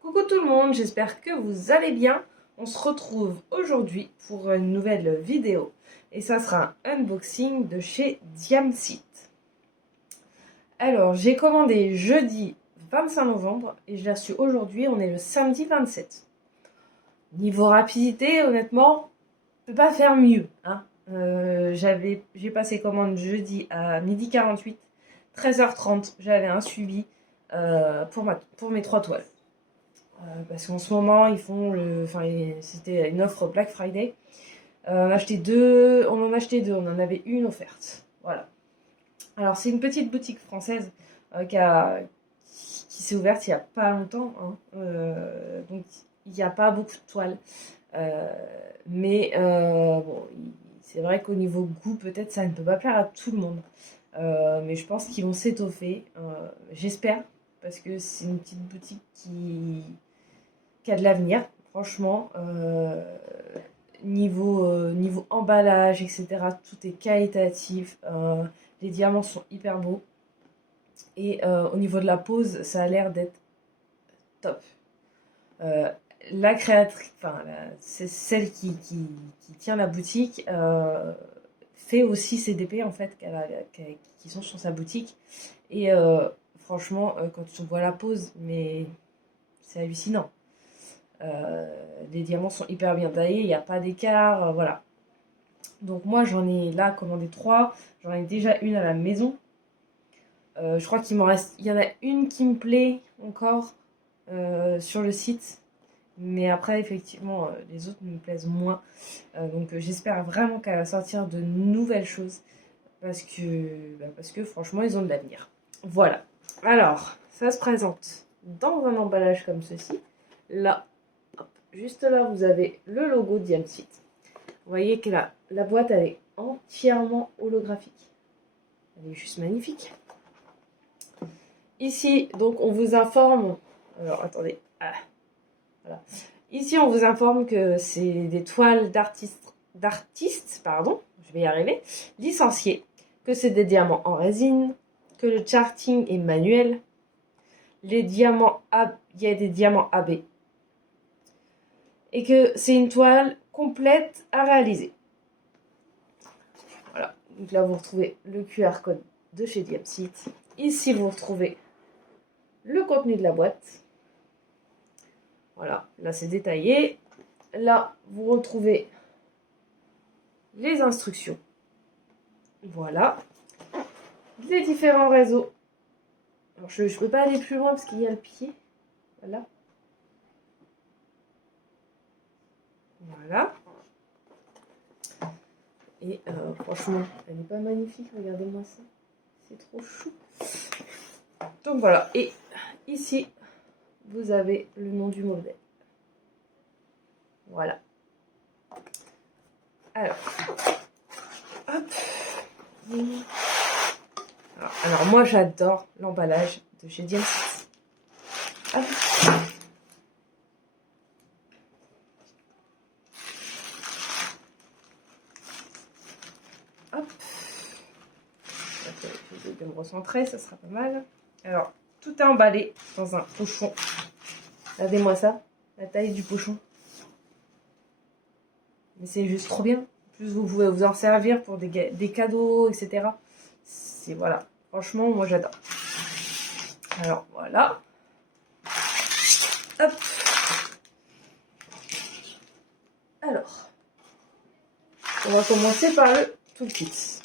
Coucou tout le monde, j'espère que vous allez bien. On se retrouve aujourd'hui pour une nouvelle vidéo et ça sera un unboxing de chez Diamsit. Alors j'ai commandé jeudi 25 novembre et je l'ai reçu aujourd'hui, on est le samedi 27. Niveau rapidité, honnêtement, je peux pas faire mieux, hein. J'ai passé commande jeudi à 12h48, 13h30, j'avais un suivi pour mes 3 toiles. Parce qu'en ce moment, ils font c'était une offre Black Friday. On en a acheté deux, on en avait une offerte. Voilà. Alors, c'est une petite boutique française qui s'est ouverte il n'y a pas longtemps, hein. Donc, il n'y a pas beaucoup de toiles. Mais bon, c'est vrai qu'au niveau goût, peut-être ça ne peut pas plaire à tout le monde. Mais je pense qu'ils vont s'étoffer. J'espère, parce que c'est une petite boutique qui a de l'avenir. Franchement, niveau emballage, etc., tout est qualitatif. Les diamants sont hyper beaux. Et au niveau de la pose, ça a l'air d'être top. La créatrice, c'est celle qui tient la boutique, fait aussi ses DP en fait, qui sont sur sa boutique. Et franchement, quand on voit la pose, mais c'est hallucinant. Les diamants sont hyper bien taillés, il n'y a pas d'écart, voilà. Donc moi j'en ai là commandé 3, j'en ai déjà une à la maison. Je crois qu'il m'en reste, il y en a une qui me plaît encore sur le site. Mais après, effectivement, les autres me plaisent moins. Donc j'espère vraiment qu'elle va sortir de nouvelles choses. Parce que franchement, ils ont de l'avenir. Voilà. Alors, ça se présente dans un emballage comme ceci. Là, hop, juste là, vous avez le logo Diamsit. Vous voyez que la boîte, elle est entièrement holographique. Elle est juste magnifique. Ici, donc, on vous informe... Alors, attendez. Voilà. Ici, on vous informe que c'est des toiles d'artistes, pardon, je vais y arriver, licenciés, que c'est des diamants en résine, que le charting est manuel, il y a des diamants AB, et que c'est une toile complète à réaliser. Voilà, donc là vous retrouvez le QR code de chez Diamsit. Ici, vous retrouvez le contenu de la boîte. Voilà, là c'est détaillé. Là, vous retrouvez les instructions. Voilà. Les différents réseaux. Alors, je ne peux pas aller plus loin parce qu'il y a le pied. Voilà. Voilà. Et franchement, elle n'est pas magnifique. Regardez-moi ça. C'est trop chou. Donc voilà. Et ici, vous avez le nom du modèle. Voilà. Alors. Hop. Alors moi, j'adore l'emballage de chez Diamsit. Hop. Hop. Je vais me recentrer, ça sera pas mal. Alors, tout est emballé dans un pochon. Regardez-moi ça, la taille du pochon. Mais c'est juste trop bien. En plus, vous pouvez vous en servir pour des cadeaux, etc. C'est voilà. Franchement, moi j'adore. Alors voilà. Hop. Alors, on va commencer par le toolkit.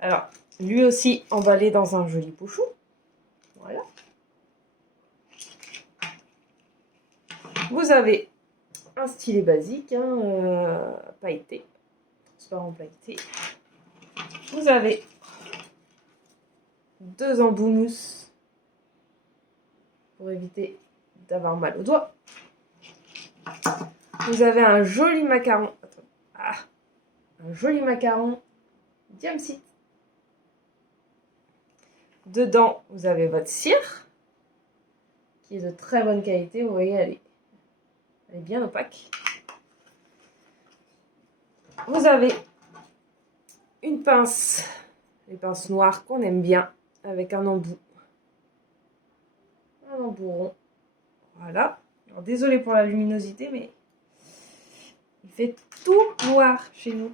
Alors, lui aussi emballé dans un joli pochon. Voilà. Vous avez un stylet basique, hein, pailleté, transparent pailleté. Vous avez 2 embouts mousse pour éviter d'avoir mal aux doigts. Vous avez un joli macaron. Un joli macaron Diamsit. Dedans, vous avez votre cire qui est de très bonne qualité. Vous voyez, elle est bien opaque. Vous avez une pince les pinces noires qu'on aime bien, avec un embout. Un embout rond. Voilà. Alors, désolée pour la luminosité, mais il fait tout noir chez nous.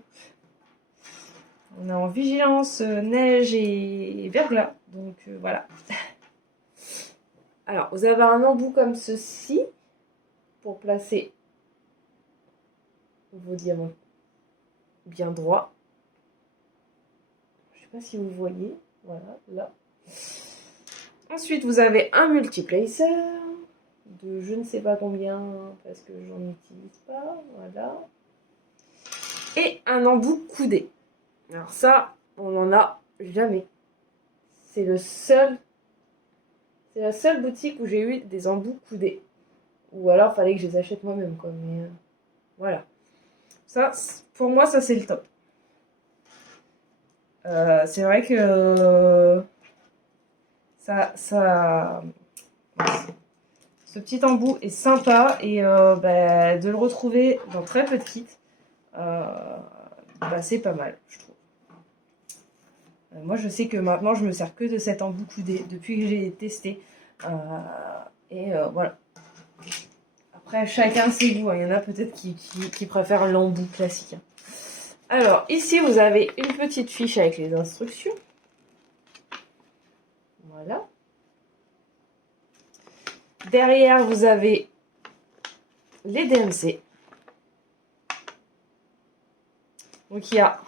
On est en vigilance neige et verglas, donc voilà. Alors, vous avez un embout comme ceci pour placer vos diamants bien droits. Je ne sais pas si vous voyez. Voilà, là. Ensuite, vous avez un multiplacer de je ne sais pas combien parce que j'en utilise pas. Voilà. Et un embout coudé. Alors ça, on n'en a jamais. C'est la seule boutique où j'ai eu des embouts coudés. Ou alors, il fallait que je les achète moi-même, quoi. Mais voilà. Ça, pour moi, ça, c'est le top. C'est vrai que ce petit embout est sympa. Et de le retrouver dans très peu de kits, c'est pas mal, je trouve. Moi, je sais que maintenant, je me sers que de cet embout coudé depuis que j'ai testé. Voilà. Après, chacun ses goûts. Il y en a peut-être qui préfèrent l'embout classique. Alors, ici, vous avez une petite fiche avec les instructions. Voilà. Derrière, vous avez les DMC. Donc, il y a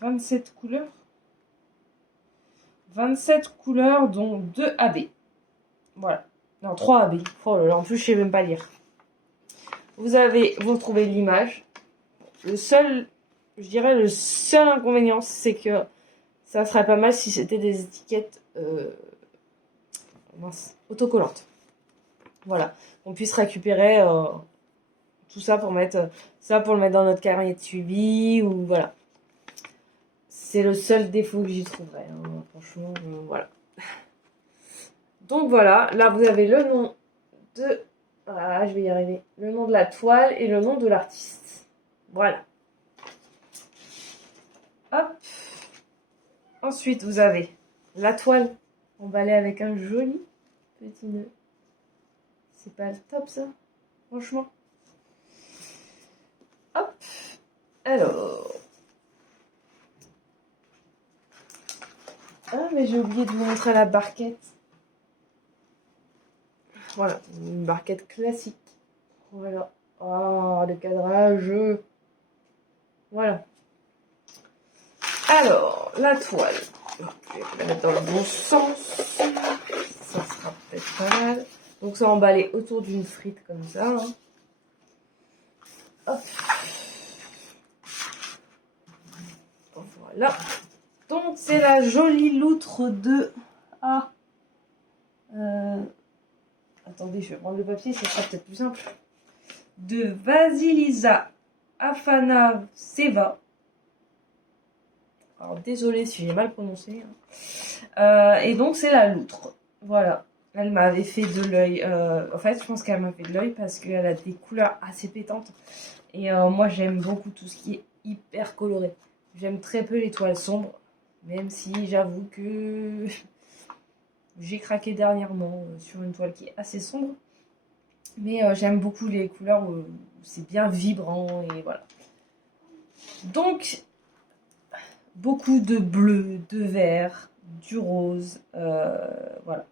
27 couleurs. 27 couleurs, dont 2 AB. Voilà. Non, 3 AB. Oh là là, en plus, je sais même pas lire. Vous retrouvez l'image. Le seul inconvénient, c'est que ça serait pas mal si c'était des étiquettes autocollantes. Voilà. On puisse récupérer tout ça pour mettre le mettre dans notre carnet de suivi ou voilà. C'est le seul défaut que j'y trouverais. Hein. Franchement, voilà. Donc voilà, là vous avez le nom de... Voilà, je vais y arriver. Le nom de la toile et le nom de l'artiste. Voilà. Hop. Ensuite, vous avez la toile emballée avec un joli petit nœud. C'est pas le top, ça? Franchement. Hop. Alors. Ah, mais j'ai oublié de vous montrer la barquette. Voilà, une barquette classique. Voilà. Oh, le cadrage. Voilà. Alors, la toile. Je vais la mettre dans le bon sens. Ça sera peut-être pas mal. Donc, c'est emballé autour d'une frite comme ça. Hein. Hop. Voilà. Donc, c'est la jolie loutre de... Attendez, je vais prendre le papier, ça sera peut-être plus simple. De Vasilisa Afanaseva. Alors, désolée si j'ai mal prononcé. Hein. Et donc, c'est la loutre. Voilà. Elle m'avait fait de l'œil. En fait, je pense qu'elle m'a fait de l'œil parce qu'elle a des couleurs assez pétantes. Et moi, j'aime beaucoup tout ce qui est hyper coloré. J'aime très peu les toiles sombres. Même si j'avoue que j'ai craqué dernièrement sur une toile qui est assez sombre. Mais j'aime beaucoup les couleurs où c'est bien vibrant. Et voilà. Donc, beaucoup de bleu, de vert, du rose. Voilà.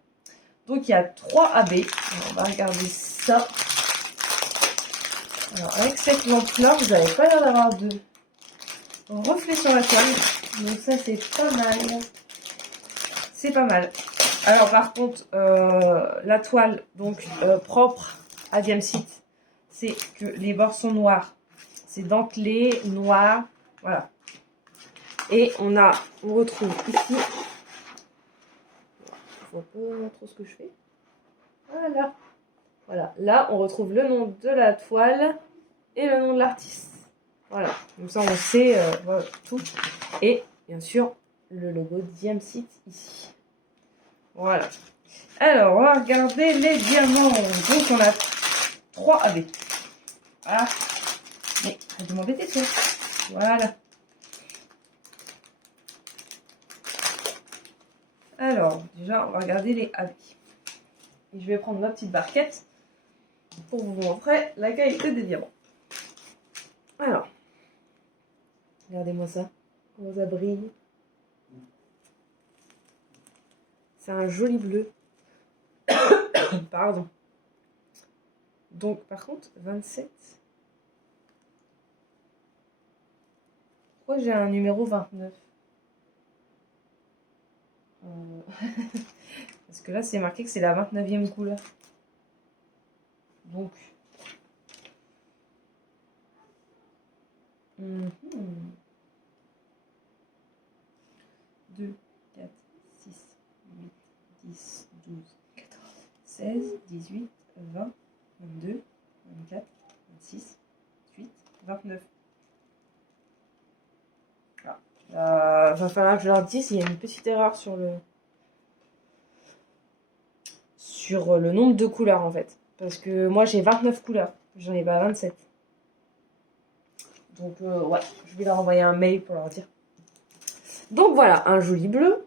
Donc, il y a 3 AB. Alors, on va regarder ça. Alors, avec cette lampe-là, vous n'avez pas l'air d'avoir de reflet sur la toile. Donc, ça, c'est pas mal. C'est pas mal. Alors, par contre, la toile, donc, propre à Diamsit, c'est que les bords sont noirs. C'est dentelé, noir. Voilà. Et on retrouve ici... Je vois pas trop ce que je fais. Voilà. Voilà. Là, on retrouve le nom de la toile et le nom de l'artiste. Voilà. Comme ça, on sait voilà, tout. Et, bien sûr, le logo Diamsit ici. Voilà. Alors, on va regarder les diamants. Donc, on a 3 AB. Voilà. Mais, arrête de m'embêter, toi. Voilà. Alors, déjà, on va regarder les AB. Et je vais prendre ma petite barquette pour vous montrer la qualité des diamants. Alors, regardez-moi ça. Comment ça brille. C'est un joli bleu. Pardon. Donc, par contre, 27. Pourquoi j'ai un numéro 29 ? Parce que là, c'est marqué que c'est la 29e couleur. Donc. 2, 4, 6, 8, 10, 12, 14, 16, 18, 20, 22, 24, 26, 28, 29. Va falloir que je leur dise s'il y a une petite erreur sur le nombre de couleurs en fait. Parce que moi j'ai 29 couleurs, j'en ai pas 27. Donc ouais, je vais leur envoyer un mail pour leur dire. Donc voilà, un joli bleu.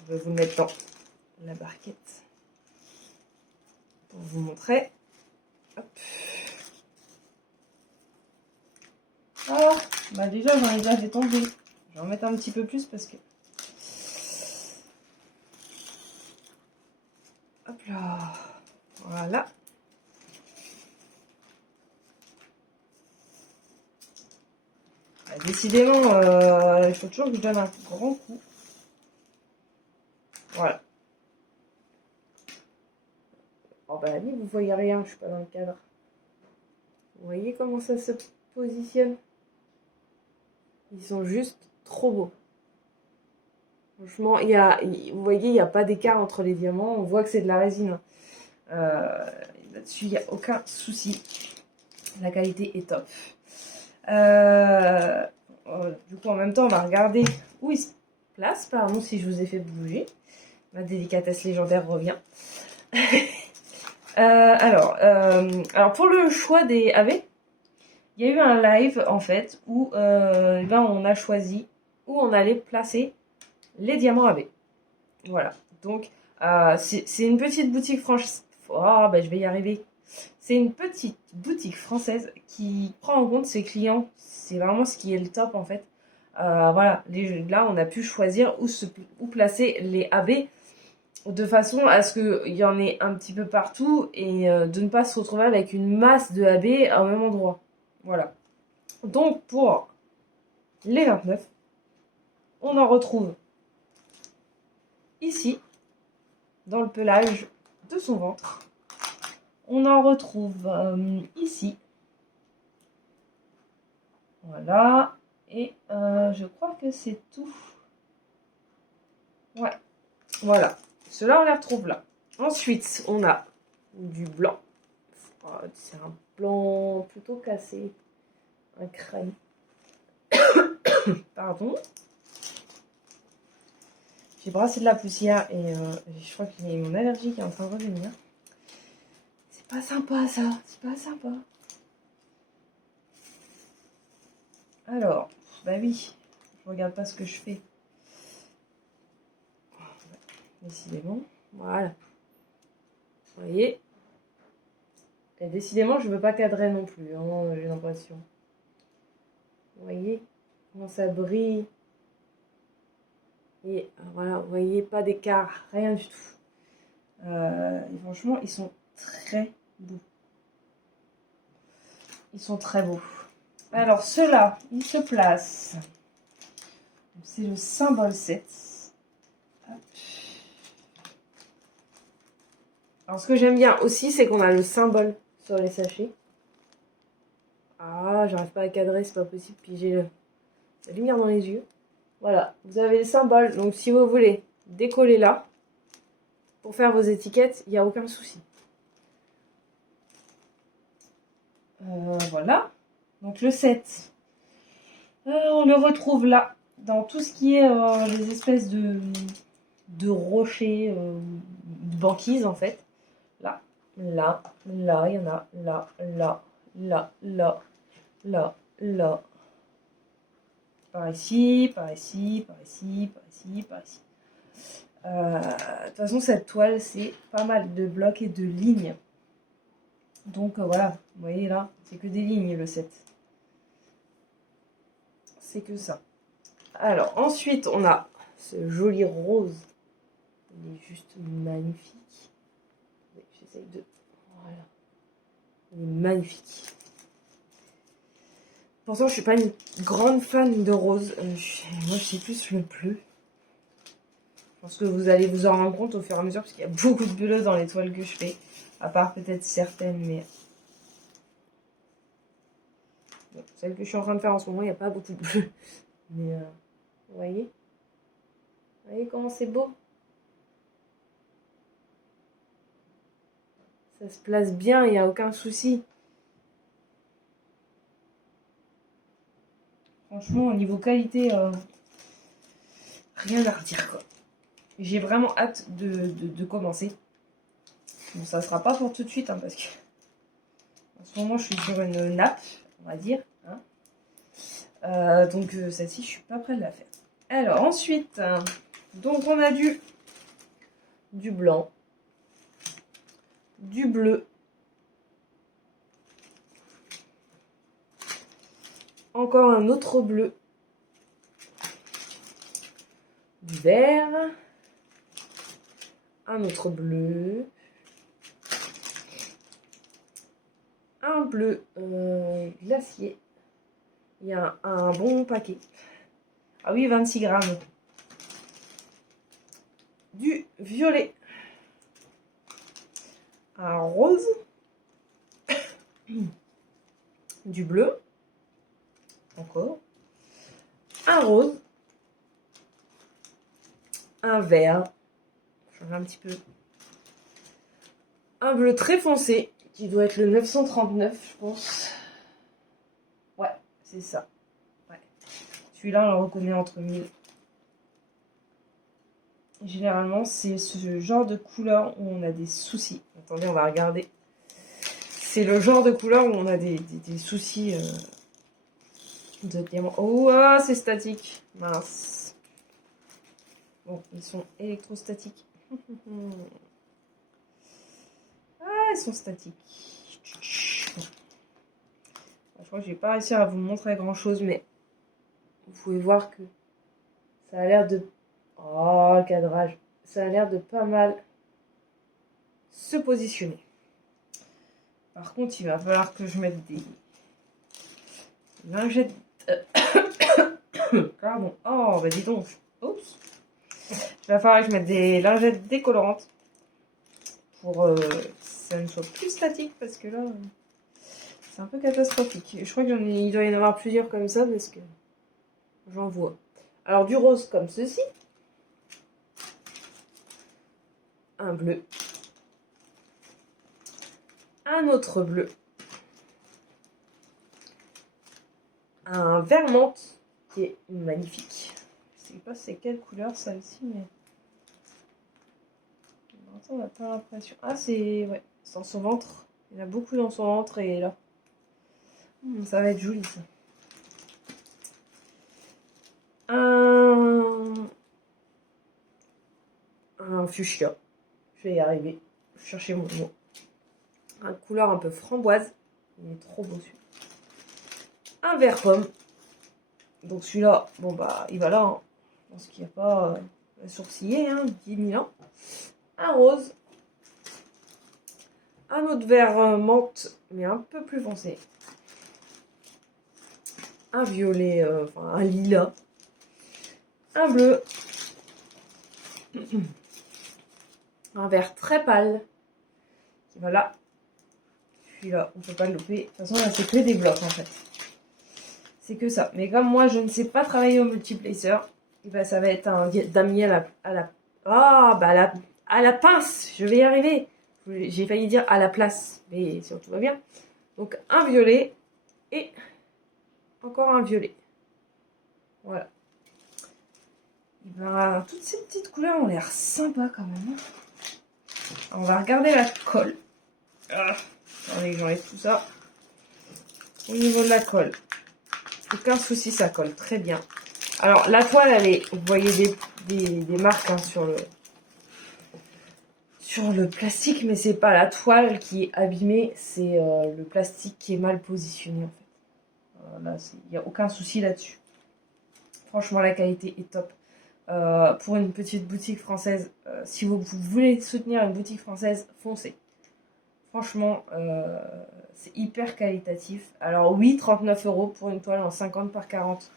Je vais vous le mettre dans la barquette pour vous montrer. Hop. Ah, bah déjà j'en ai déjà fait tomber. Je vais en mettre un petit peu plus parce que... Hop là. Voilà. Décidément, il faut toujours que je donne un grand coup. Voilà. Oh bah oui, vous voyez rien, je suis pas dans le cadre. Vous voyez comment ça se positionne? Ils sont juste trop beaux. Franchement, vous voyez, il n'y a pas d'écart entre les diamants. On voit que c'est de la résine. Là-dessus, il n'y a aucun souci. La qualité est top. Du coup, en même temps, on va regarder où il se place. Pardon si je vous ai fait bouger. Ma délicatesse légendaire revient. Alors, pour le choix des AV, il y a eu un live en fait où on a choisi où on allait placer les diamants AB. Voilà. Donc, c'est une petite boutique française. Oh, je vais y arriver. C'est une petite boutique française qui prend en compte ses clients. C'est vraiment ce qui est le top en fait. Voilà. Là, on a pu choisir où placer les AB de façon à ce qu'il y en ait un petit peu partout et de ne pas se retrouver avec une masse de AB au même endroit. Voilà. Donc, pour les 29, on en retrouve ici, dans le pelage de son ventre. On en retrouve ici. Voilà. Et je crois que c'est tout. Ouais. Voilà. Ceux-là, on les retrouve là. Ensuite, on a du blanc. C'est un blanc plutôt cassé. Un crème. Pardon. J'ai brassé de la poussière et je crois qu'il y a mon allergie qui est en train de revenir. C'est pas sympa ça, c'est pas sympa. Alors, bah oui, je regarde pas ce que je fais. Décidément, voilà. Vous voyez. Et décidément, je veux pas cadrer non plus, hein, j'ai l'impression. Vous voyez comment ça brille. Et voilà, vous voyez, pas d'écart, rien du tout. Et franchement, ils sont très beaux. Ils sont très beaux. Alors, ceux-là, ils se placent. C'est le symbole 7. Hop. Alors, ce que j'aime bien aussi, c'est qu'on a le symbole sur les sachets. Ah, j'arrive pas à cadrer, c'est pas possible. Puis j'ai la lumière dans les yeux. Voilà, vous avez le symbole. Donc, si vous voulez décoller là, pour faire vos étiquettes, il n'y a aucun souci. Voilà. Donc, le 7. On le retrouve là, dans tout ce qui est les espèces de rochers, de banquises en fait. Là, là, là, il y en a, là, là, là, là, là, là. Par ici, par ici, par ici, par ici, par ici. De toute façon, cette toile, c'est pas mal de blocs et de lignes. Donc voilà, vous voyez là, c'est que des lignes le set. C'est que ça. Alors ensuite, on a ce joli rose. Il est juste magnifique. J'essaye de... Voilà. Il est magnifique. Pourtant, je suis pas une grande fan de rose. Moi, je sais plus le bleu. Je pense que vous allez vous en rendre compte au fur et à mesure, parce qu'il y a beaucoup de bleu dans les toiles que je fais. À part peut-être certaines, mais... Bon, celle que je suis en train de faire en ce moment, il n'y a pas beaucoup de bleu. Mais, vous voyez? Vous voyez comment c'est beau? Ça se place bien, il n'y a aucun souci. Franchement, au niveau qualité, rien à redire, quoi. J'ai vraiment hâte de commencer. Bon, ça sera pas pour tout de suite, hein, parce que en ce moment, je suis sur une nappe, on va dire. Hein. Donc, celle-ci, je suis pas prête de la faire. Alors, ensuite, donc on a du blanc, du bleu, encore un autre bleu, du vert, un autre bleu, un bleu glacier. Il y a un bon paquet. Ah oui, 26 grammes. Du violet. Un rose. Du bleu. Encore. Un rose. Un vert. Change un petit peu. Un bleu très foncé, qui doit être le 939, je pense. Ouais, c'est ça. Ouais. Celui-là, on le reconnaît entre 1000. Généralement, c'est ce genre de couleur où on a des soucis. Attendez, on va regarder. C'est le genre de couleur où on a des soucis de diamant. Oh, c'est statique. Mince. Bon, ils sont électrostatiques. Ah, ils sont statiques. Je crois que je vais pas réussir à vous montrer grand chose, mais vous pouvez voir que ça a l'air de... Oh, le cadrage. Ça a l'air de pas mal se positionner. Par contre, il va falloir que je mette des lingettes... Pardon. Oh, bah dis donc. Oups. Il va falloir que je mette des lingettes décolorantes pour que ça ne soit plus statique, parce que là, c'est un peu catastrophique. Je crois qu'il doit y en avoir plusieurs comme ça, parce que j'en vois. Alors, du rose comme ceci. Un bleu. Un autre bleu. Un vert menthe qui est magnifique. Je sais pas c'est quelle couleur celle-ci, mais... On n'a pas l'impression. Ah, c'est... Ouais, c'est dans son ventre. Il y en a beaucoup dans son ventre et là. Ça va être joli, ça. Un fuchsia. Je vais y arriver. Je vais chercher mon mot. Un couleur un peu framboise. Il est trop beau, celui-là. Un vert pomme. Donc celui-là, bon bah, il va là. Hein. Je pense qu'il n'y a pas à sourciller, hein, 10 000 ans. Un rose. Un autre vert menthe, mais un peu plus foncé. Un violet, enfin un lilas. Un bleu. Un vert très pâle. Qui va là. Celui-là, on ne peut pas le louper. De toute façon, là, c'est que des blocs en fait. C'est que ça. Mais comme moi, je ne sais pas travailler au multiplacer, et ben, ça va être un damier à la pince. Je vais y arriver. J'ai failli dire à la place, mais si tout va bien. Donc, un violet et encore un violet. Voilà. Et ben, toutes ces petites couleurs ont l'air sympa quand même. Alors, on va regarder la colle. Attendez, j'enlève tout ça. Au niveau de la colle. Aucun souci, ça colle très bien. Alors, la toile, elle est, vous voyez des marques hein, sur le plastique, mais c'est pas la toile qui est abîmée, c'est le plastique qui est mal positionné en fait. Là, il n'y a aucun souci là-dessus. Franchement, la qualité est top. Pour une petite boutique française, si vous voulez soutenir une boutique française, foncez. Franchement, c'est hyper qualitatif. Alors oui, 39 € pour une toile en 50 par 40.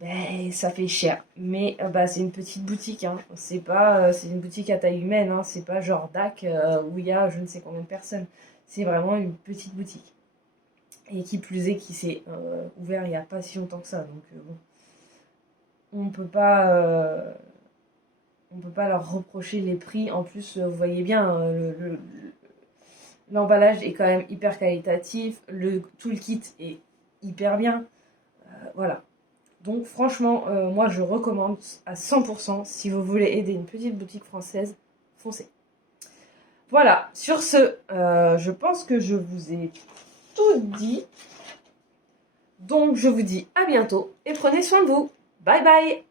Ben, ça fait cher. Mais bah, c'est une petite boutique. Hein. C'est une boutique à taille humaine. Hein. C'est pas genre DAC où il y a je ne sais combien de personnes. C'est vraiment une petite boutique. Et qui plus est, qui s'est ouvert il n'y a pas si longtemps que ça. Donc bon. On peut pas leur reprocher les prix. En plus, vous voyez bien, l'emballage est quand même hyper qualitatif. Tout le kit est hyper bien. Voilà. Donc franchement, moi je recommande à 100%. Si vous voulez aider une petite boutique française, foncez. Voilà. Sur ce, je pense que je vous ai tout dit. Donc je vous dis à bientôt et prenez soin de vous. Bye bye!